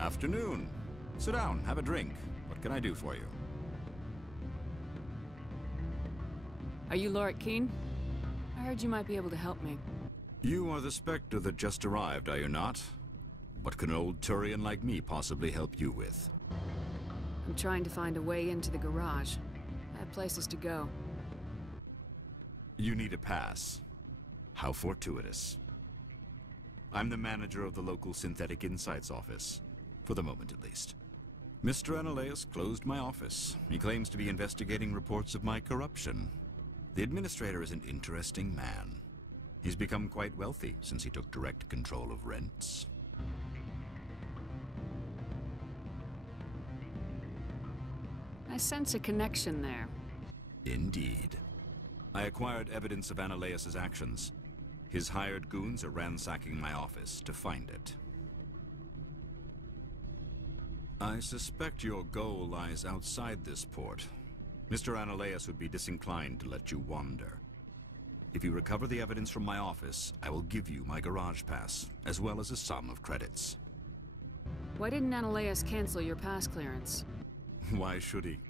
Afternoon. Sit down, have a drink. What can I do for you? Are you Lorik King? I heard you might be able to help me. You are the Spectre that just arrived, are you not? What can an old Turian like me possibly help you with? I'm trying to find a way into the garage. I have places to go. You need a pass. How fortuitous. I'm the manager of the local Synthetic Insights office. For the moment, at least. Mr. Analaeus closed my office. He claims to be investigating reports of my corruption. The administrator is an interesting man. He's become quite wealthy since he took direct control of rents. I sense a connection there. Indeed. I acquired evidence of Analaeus' actions. His hired goons are ransacking my office to find it. I suspect your goal lies outside this port. Mr. Analaeus would be disinclined to let you wander. If you recover the evidence from my office, I will give you my garage pass, as well as a sum of credits. Why didn't Analaeus cancel your pass clearance? Why should he?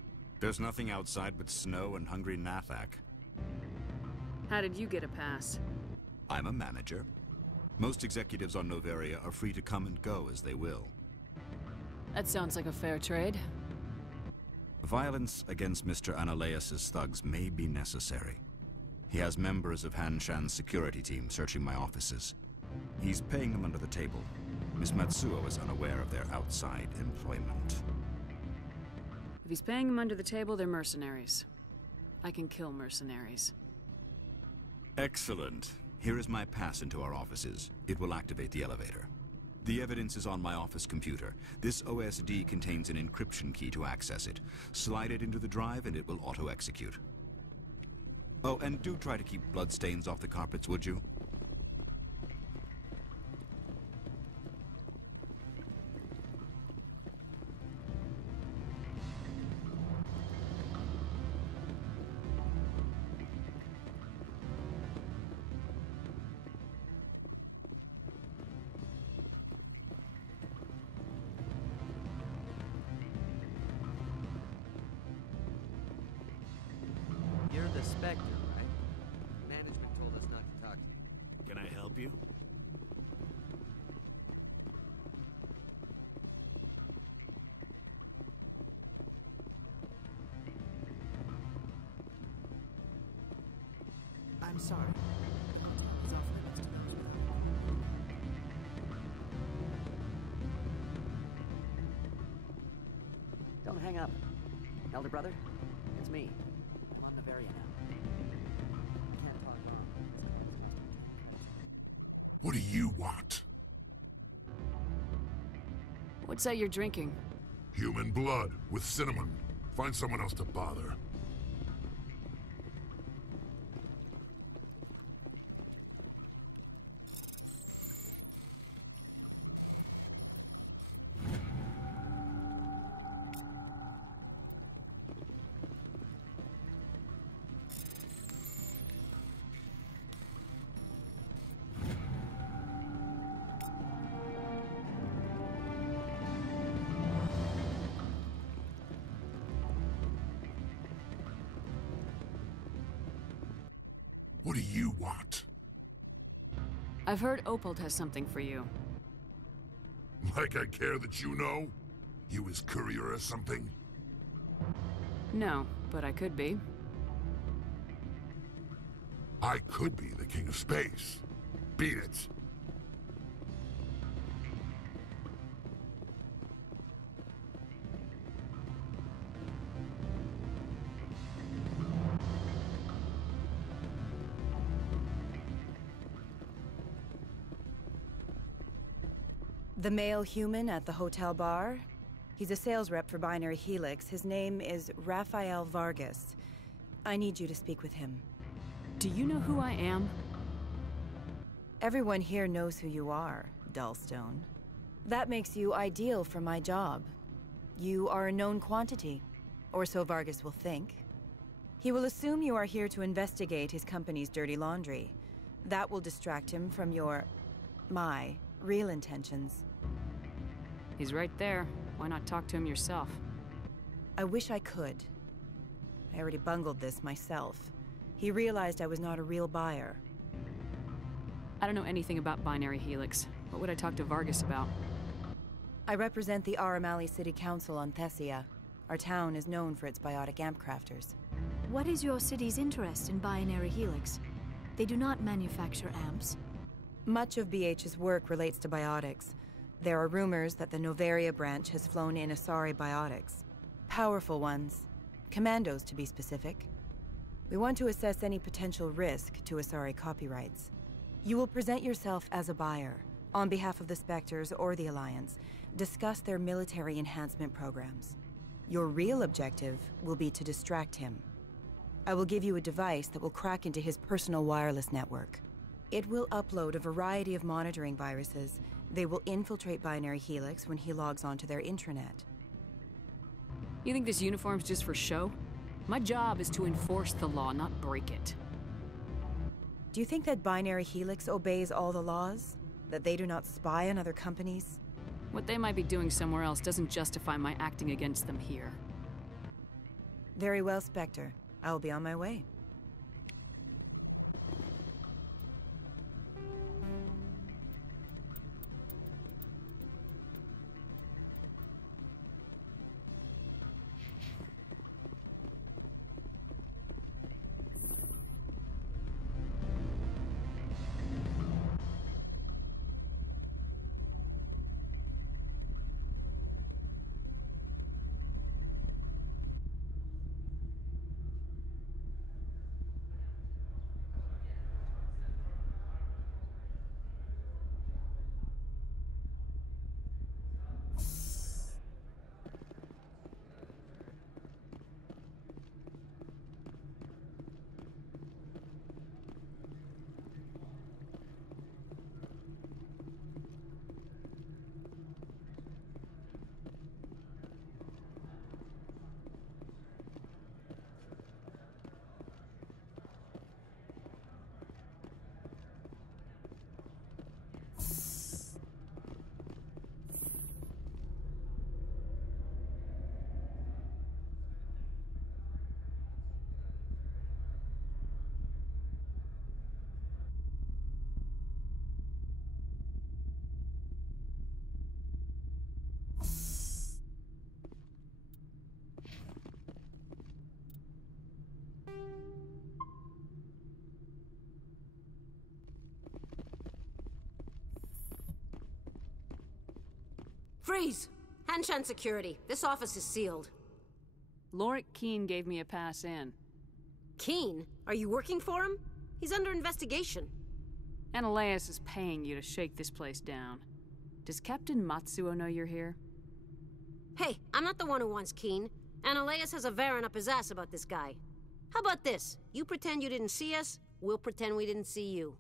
There's nothing outside but snow and hungry Nathak. How did you get a pass? I'm a manager. Most executives on Noveria are free to come and go as they will. That sounds like a fair trade. Violence against Mr. Analaeus' thugs may be necessary. He has members of Han Shan's security team searching my offices. He's paying them under the table. Miss Matsuo is unaware of their outside employment. If he's paying them under the table, they're mercenaries. I can kill mercenaries. Excellent. Here is my pass into our offices. It will activate the elevator. The evidence is on my office computer. This OSD contains an encryption key to access it. Slide it into the drive and it will auto-execute. Oh, and do try to keep bloodstains off the carpets, would you? You're the Spectre, right? Management told us not to talk to you. Can I help you? I'm sorry. It's off limits to those without. Don't hang up. Elder brother, it's me. I'm on Noveria now. Can't talk long. What do you want? What's that you're drinking? Human blood with cinnamon. Find someone else to bother. What do you want? I've heard Opal has something for you. Like I care that you know? You his courier or something? No, but I could be. I could be the king of space. Beat it. The male human at the hotel bar? He's a sales rep for Binary Helix. His name is Rafael Vargas. I need you to speak with him. Do you know who I am? Everyone here knows who you are, Dullstone. That makes you ideal for my job. You are a known quantity, or so Vargas will think. He will assume you are here to investigate his company's dirty laundry. That will distract him from my real intentions. He's right there. Why not talk to him yourself? I wish I could. I already bungled this myself. He realized I was not a real buyer. I don't know anything about Binary Helix. What would I talk to Vargas about? I represent the Aramali City Council on Thessia. Our town is known for its biotic amp crafters. What is your city's interest in Binary Helix? They do not manufacture amps. Much of BH's work relates to biotics. There are rumors that the Noveria branch has flown in Asari biotics. Powerful ones. Commandos, to be specific. We want to assess any potential risk to Asari copyrights. You will present yourself as a buyer, on behalf of the Spectres or the Alliance, discuss their military enhancement programs. Your real objective will be to distract him. I will give you a device that will crack into his personal wireless network. It will upload a variety of monitoring viruses. They will infiltrate Binary Helix when he logs onto their intranet. You think this uniform's just for show? My job is to enforce the law, not break it. Do you think that Binary Helix obeys all the laws? That they do not spy on other companies? What they might be doing somewhere else doesn't justify my acting against them here. Very well, Spectre. I will be on my way. Freeze! Hanshan security. This office is sealed. Lorik Keene gave me a pass in. Keene? Are you working for him? He's under investigation. Ananias is paying you to shake this place down. Does Captain Matsuo know you're here? Hey, I'm not the one who wants Keene. Ananias has a Varen up his ass about this guy. How about this? You pretend you didn't see us, we'll pretend we didn't see you.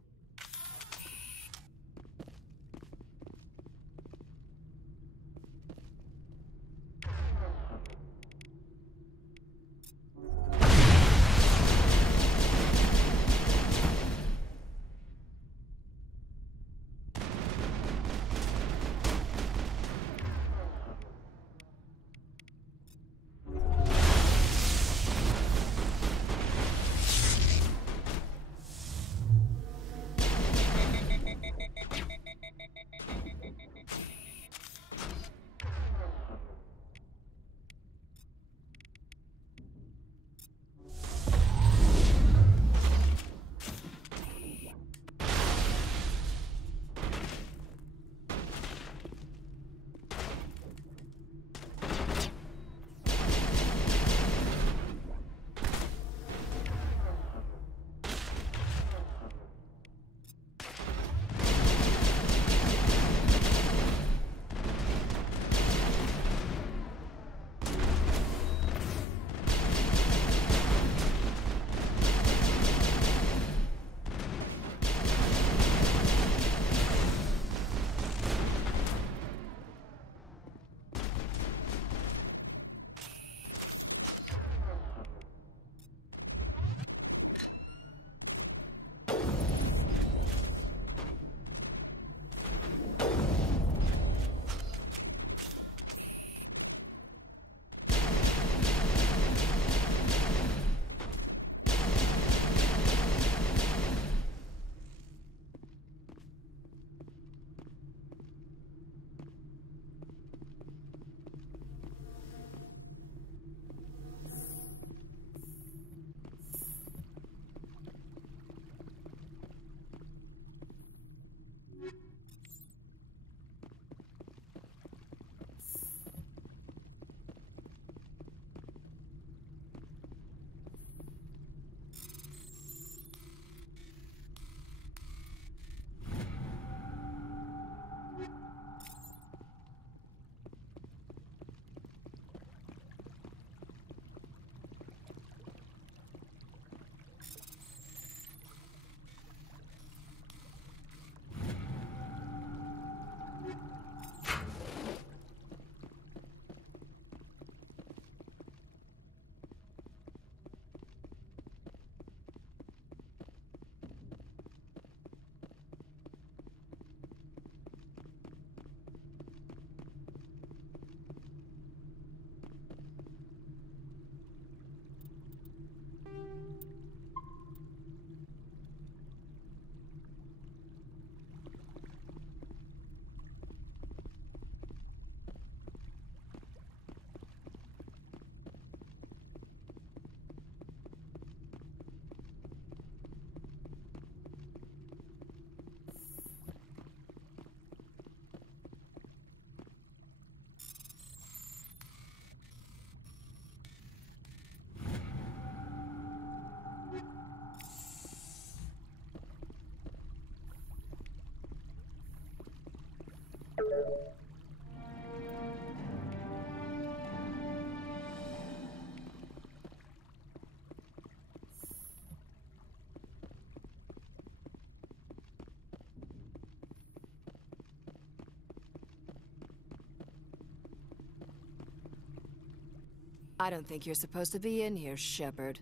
I don't think you're supposed to be in here, Shepard.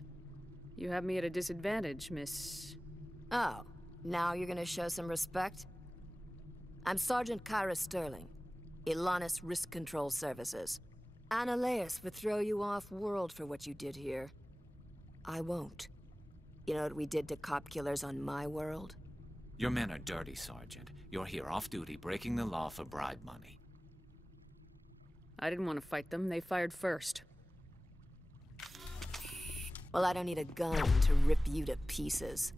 You have me at a disadvantage, Miss... Oh, now you're gonna show some respect? I'm Sergeant Kyra Sterling, Ilanis Risk Control Services. Analeas would throw you off-world for what you did here. I won't. You know what we did to cop killers on my world? Your men are dirty, Sergeant. You're here off-duty, breaking the law for bribe money. I didn't want to fight them. They fired first. Well, I don't need a gun to rip you to pieces.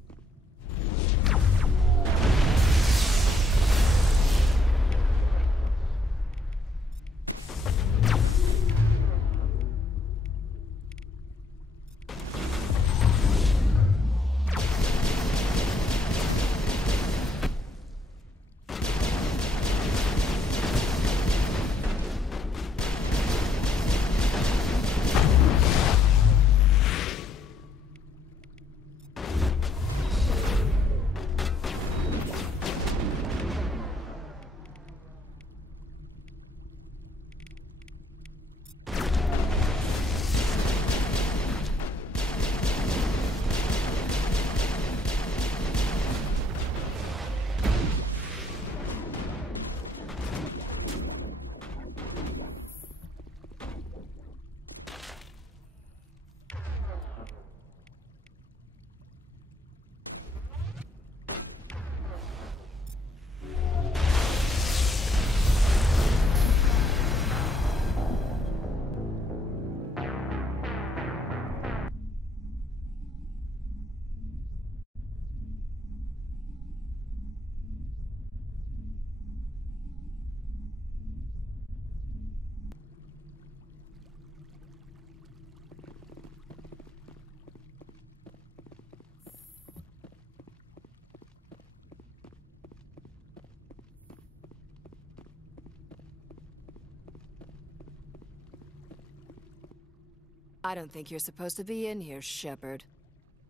I don't think you're supposed to be in here, Shepard.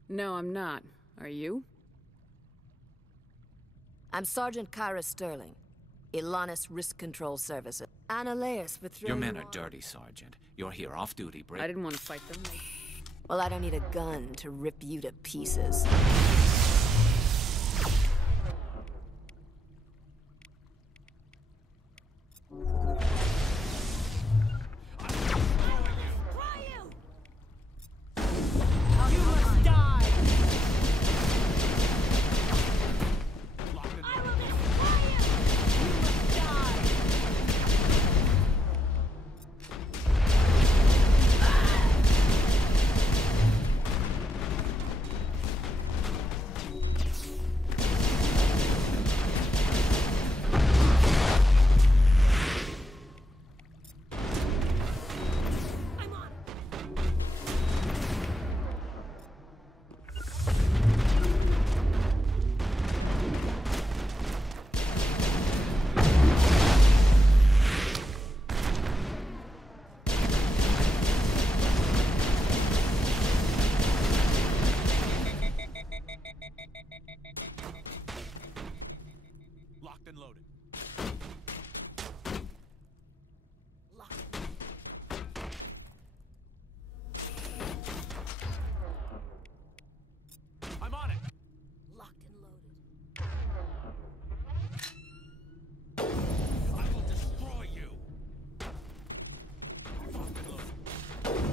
No, I'm not. Are you? I'm Sergeant Kyra Sterling, Ilanis Risk Control Services. Analeas would throw Your men you are off- dirty, Sergeant. You're here off-duty, I didn't want to fight them. Well, I don't need a gun to rip you to pieces. Locked and loaded. I'm on it. Locked and loaded. I will destroy you. Locked and loaded.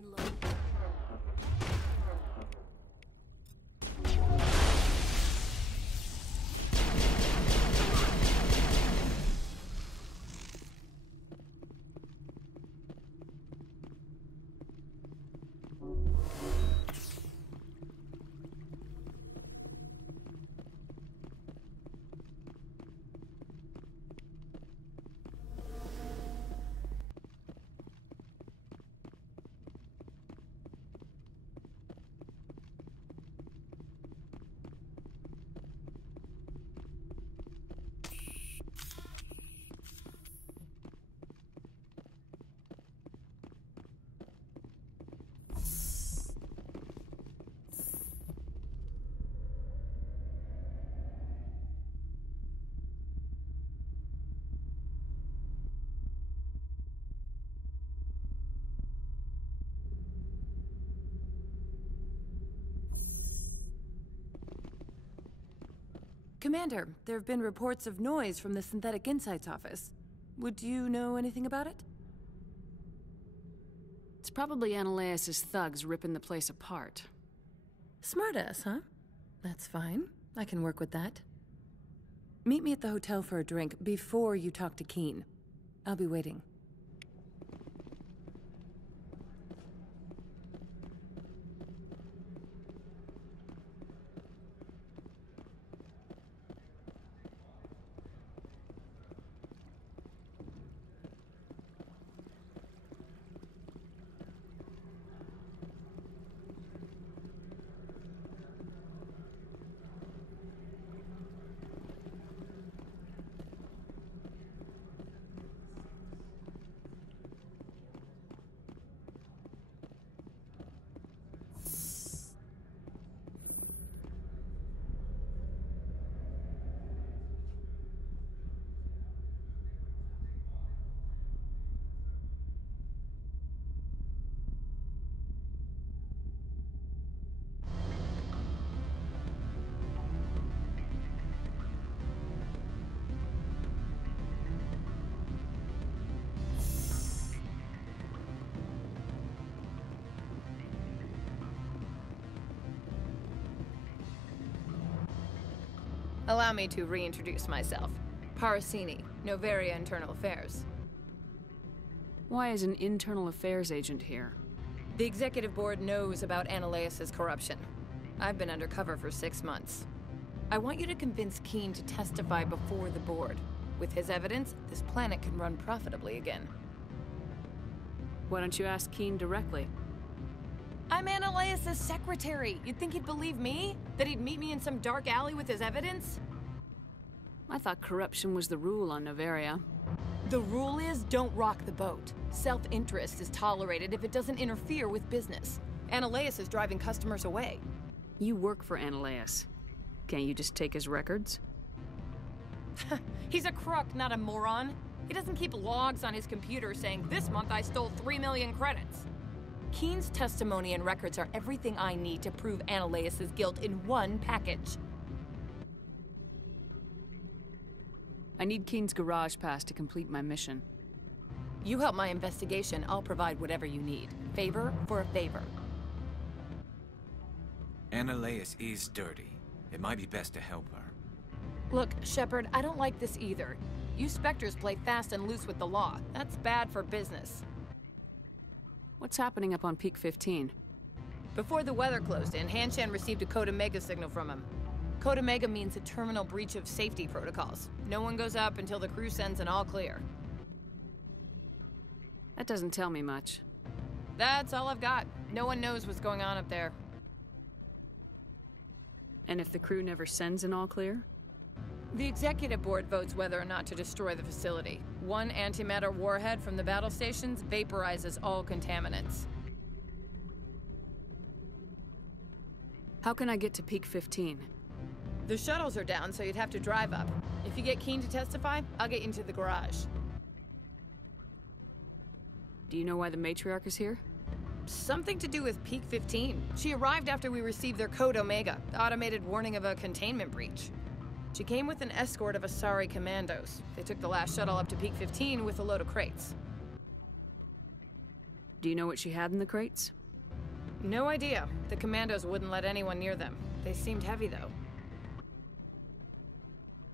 and load. Commander, there have been reports of noise from the Synthetic Insights office. Would you know anything about it? It's probably Ananias' thugs ripping the place apart. Smartass, huh? That's fine. I can work with that. Meet me at the hotel for a drink before you talk to Keen. I'll be waiting. Allow me to reintroduce myself. Parasini, Noveria Internal Affairs. Why is an internal affairs agent here? The executive board knows about Ananias' corruption. I've been undercover for 6 months. I want you to convince Keen to testify before the board. With his evidence, this planet can run profitably again. Why don't you ask Keen directly? I'm Ananias' secretary. You'd think he'd believe me? That he'd meet me in some dark alley with his evidence? I thought corruption was the rule on Noveria. The rule is don't rock the boat. Self-interest is tolerated if it doesn't interfere with business. Ananias is driving customers away. You work for Ananias. Can't you just take his records? He's a crook, not a moron. He doesn't keep logs on his computer saying, this month I stole 3 million credits. Keen's testimony and records are everything I need to prove Ananias' guilt in one package. I need Keen's garage pass to complete my mission. You help my investigation, I'll provide whatever you need. Favor for a favor. Ananias is dirty. It might be best to help her. Look, Shepard, I don't like this either. You Spectres play fast and loose with the law. That's bad for business. What's happening up on Peak 15? Before the weather closed in, Hanshan received a Code Omega signal from him. Code Omega means a terminal breach of safety protocols. No one goes up until the crew sends an all clear. That doesn't tell me much. That's all I've got. No one knows what's going on up there. And if the crew never sends an all clear? The executive board votes whether or not to destroy the facility. One antimatter warhead from the battle stations vaporizes all contaminants. How can I get to Peak 15? The shuttles are down, so you'd have to drive up. If you get Keen to testify, I'll get you into the garage. Do you know why the Matriarch is here? Something to do with Peak 15. She arrived after we received their Code Omega, the automated warning of a containment breach. She came with an escort of Asari commandos. They took the last shuttle up to Peak 15 with a load of crates. Do you know what she had in the crates? No idea. The commandos wouldn't let anyone near them. They seemed heavy, though.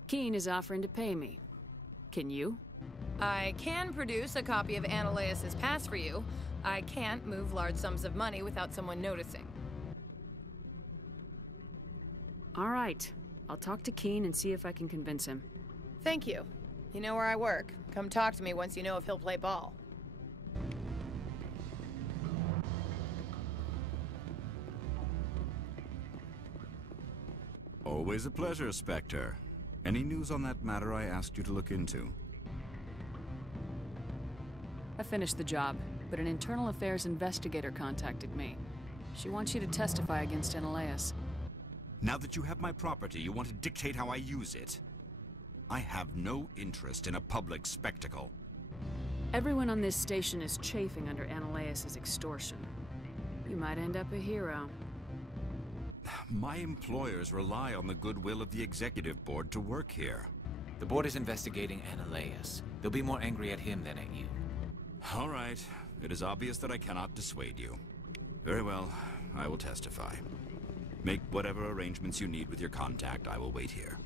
Keen is offering to pay me. Can you? I can produce a copy of Ananias' pass for you. I can't move large sums of money without someone noticing. All right. I'll talk to Keen and see if I can convince him. Thank you. You know where I work. Come talk to me once you know if he'll play ball. Always a pleasure, Spectre. Any news on that matter I asked you to look into? I finished the job, but an internal affairs investigator contacted me. She wants you to testify against Ananias. Now that you have my property, you want to dictate how I use it. I have no interest in a public spectacle. Everyone on this station is chafing under Ananias' extortion. You might end up a hero. My employers rely on the goodwill of the executive board to work here. The board is investigating Ananias. They'll be more angry at him than at you. All right. It is obvious that I cannot dissuade you. Very well. I will testify. Make whatever arrangements you need with your contact. I will wait here.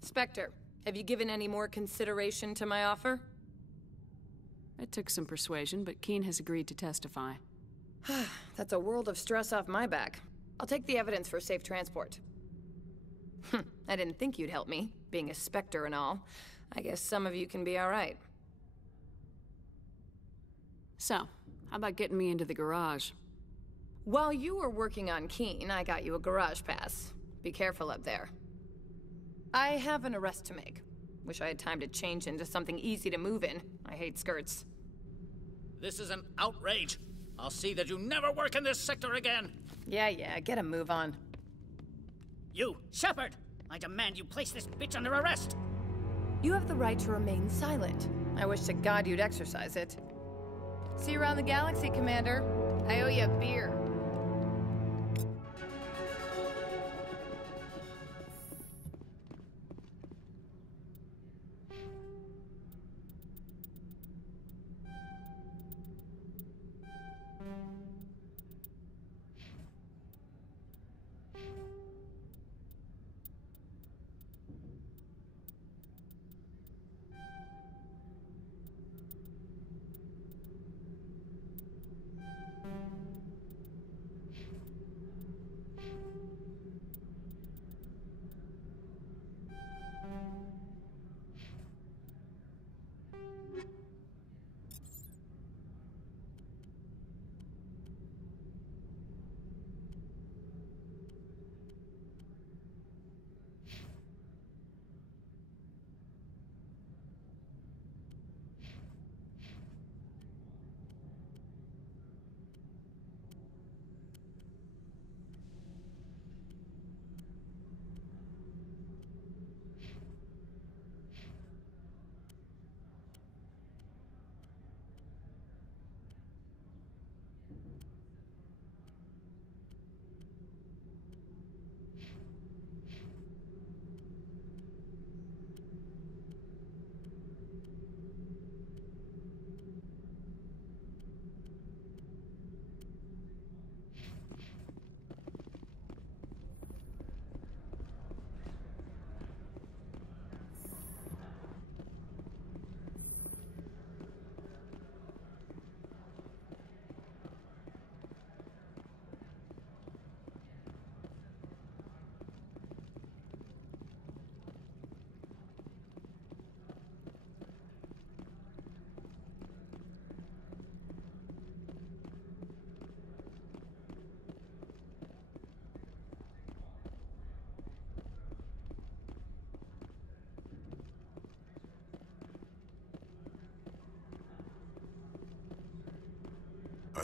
Spectre, have you given any more consideration to my offer? It took some persuasion, but Keen has agreed to testify. That's a world of stress off my back. I'll take the evidence for safe transport. I didn't think you'd help me, being a Spectre and all. I guess some of you can be all right. So, how about getting me into the garage? While you were working on Keen, I got you a garage pass. Be careful up there. I have an arrest to make. Wish I had time to change into something easy to move in. I hate skirts. This is an outrage. I'll see that you never work in this sector again. Yeah, get a move on. You, Shepard! I demand you place this bitch under arrest! You have the right to remain silent. I wish to God you'd exercise it. See you around the galaxy, Commander. I owe you a beer.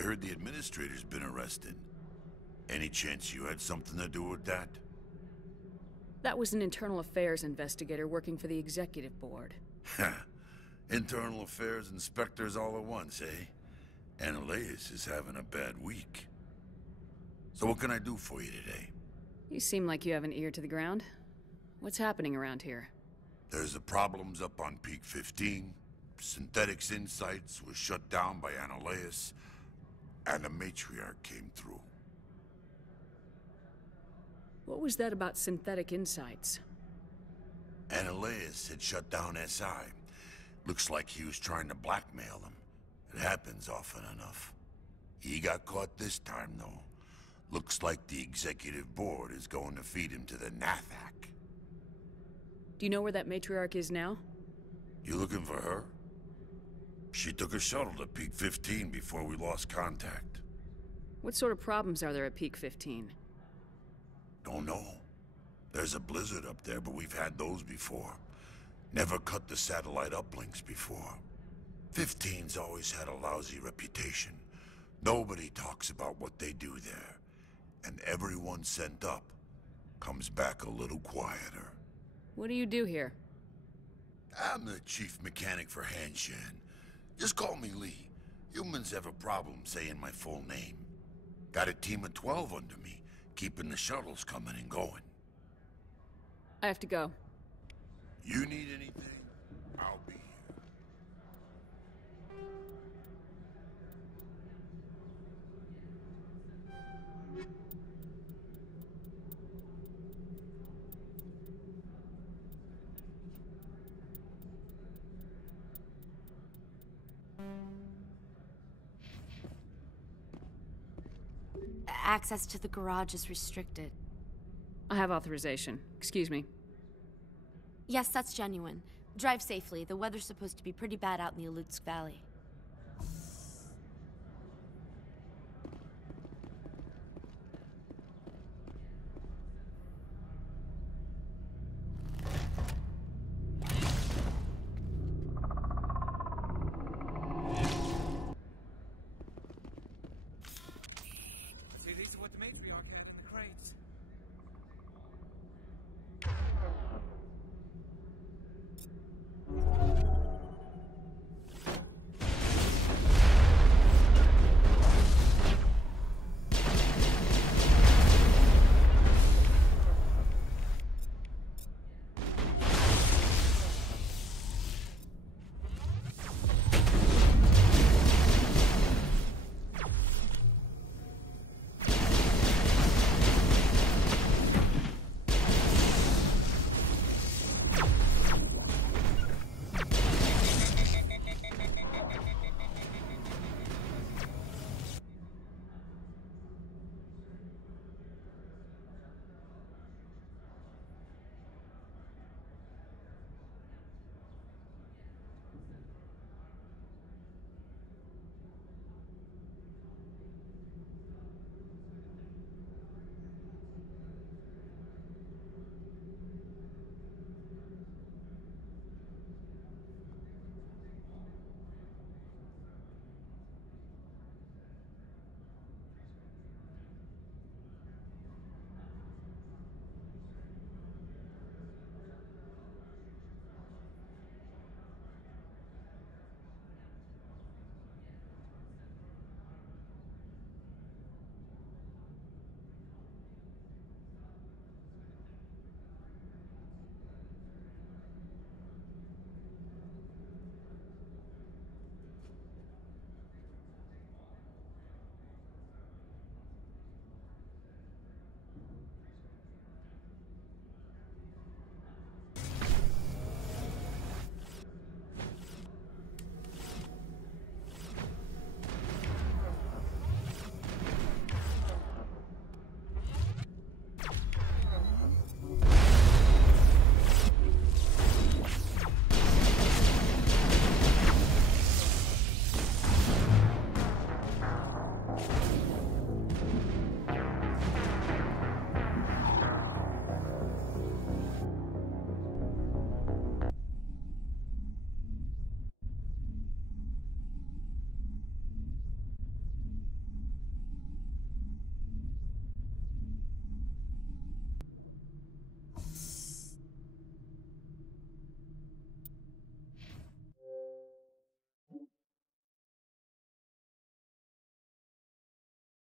heard the administrator's been arrested. Any chance you had something to do with that? That was an internal affairs investigator working for the executive board. Internal affairs inspectors all at once, eh? Analeus is having a bad week. So what can I do for you today? You seem like you have an ear to the ground. What's happening around here? There's the problems up on Peak 15. Synthetics Insights was shut down by Analeus, and the Matriarch came through. What was that about Synthetic Insights? Analeus had shut down SI. Looks like he was trying to blackmail them. It happens often enough. He got caught this time, though. Looks like the executive board is going to feed him to the Nathak. Do you know where that Matriarch is now? You looking for her? She took a shuttle to Peak 15 before we lost contact. What sort of problems are there at Peak 15? Don't know. There's a blizzard up there, but we've had those before. Never cut the satellite uplinks before. 15's always had a lousy reputation. Nobody talks about what they do there. And everyone sent up comes back a little quieter. What do you do here? I'm the chief mechanic for Hanshan. Just call me Lee. Humans have a problem saying my full name. Got a team of 12 under me, keeping the shuttles coming and going. I have to go. You need anything? I'll be here. Access to the garage is restricted. I have authorization. Excuse me. Yes, that's genuine. Drive safely. The weather's supposed to be pretty bad out in the Alutsk Valley. See, these are what the Matriarch had in the crates.